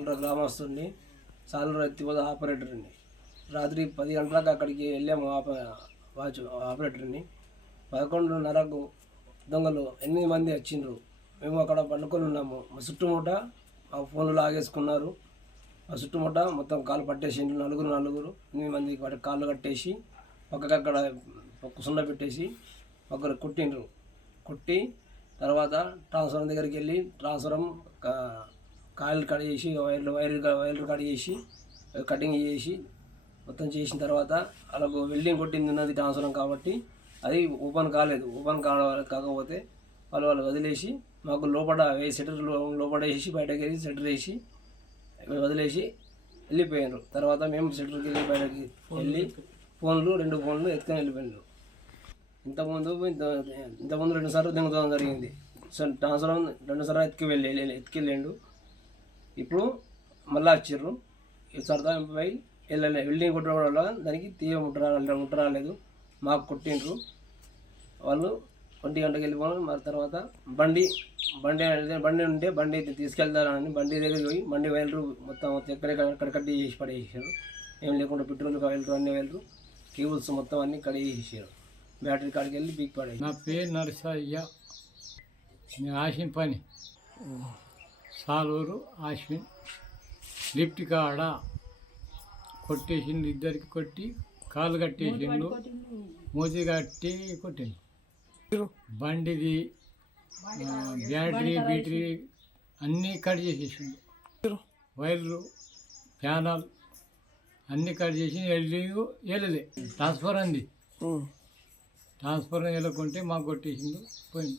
సాలర గ్రామస్తుడిని, సాలర ఎత్తిపోత ఆపరేటర్ని. రాత్రి 10 గంటలకు అక్కడికి వెళ్ళాము. ఆపరేటర్ని 11:30కు దొంగలు 8 మంది వచ్చిండ్రు. మేము అక్కడ పండుకొని ఉన్నాము. మా చుట్టుముట్ట మా ఫోన్లు లాగేసుకున్నారు. మా చుట్టుముట్ట మొత్తం కాలు పట్టేసిండ్రు. నలుగురు 8 మంది వాటి కాళ్ళు కట్టేసి పక్కకి అక్కడ సున్న పెట్టేసి ఒకరు కొట్టిండ్రు. కొట్టి తర్వాత ట్రాన్స్ఫారం దగ్గరికి వెళ్ళి ట్రాన్స్ఫారం కాయలు కట్ చేసి వైర్లు కట్ చేసి కటింగ్ చేసి మొత్తం చేసిన తర్వాత వాళ్ళకు వెల్డింగ్ కొట్టింది ఉన్నది ట్రాన్స్ఫారం కాబట్టి అది ఓపెన్ కాలేదు. ఓపెన్ కాకపోతే వాళ్ళు వదిలేసి మాకు లోపల షట్టర్ లోపల వేసి బయటకు వెళ్ళి షట్టర్ వేసి వదిలేసి వెళ్ళిపోయారు. తర్వాత మేము షట్టర్కి వెళ్ళి బయటకి వెళ్ళి ఫోన్లు 2 ఫోన్లు ఎత్తుకొని వెళ్ళిపోయారు. ఇంతకుముందు 2 సార్లు దొంగతనం జరిగింది. ట్రాన్స్ఫారం 2 సార్లు ఎత్తుకెళ్ళిండు. ఇప్పుడు మళ్ళీ వచ్చిర్రు. ఈసారి వెళ్ళలే. వెల్డింగ్ కొట్టడం వల్ల దానికి తీయ ముట్టరాలేదు. మాకు కొట్టిండ్రు. వాళ్ళు 1 గంటకి వెళ్ళిపోవడం. మరి తర్వాత బండి ఉంటే బండి తీసుకెళ్తారని బండి దగ్గరికి పోయి బండి వైర్లు మొత్తం ఎక్కడ కట్టి చేసి పడేసారు. ఏం లేకుండా పెట్రోల్ వైర్లు అన్ని వైర్లు కేబుల్స్ మొత్తం అన్నీ కడిగేసారు. బ్యాటరీ కాడికి వెళ్ళి బీక్ పడేసి. నా పేరు నరసయ్య. నేను ఆశ్విన్ పని సాలూరు ఆశ్విన్. లిఫ్ట్ కాడ కొట్టేసిండు. ఇద్దరికి కొట్టి కాలు కట్టేసిండు. మూతి కట్టి కొట్టిండు. బండిది బ్యాటరీ అన్నీ కట్ చేసేసిండు. వైర్లు ప్యానల్ అన్నీ కట్ చేసి వెళ్ళలే. ట్రాన్స్ఫర్ అంది. ట్రాన్స్ఫర్ వెళ్ళకుంటే మాకు కొట్టేసిండు. పోయింది.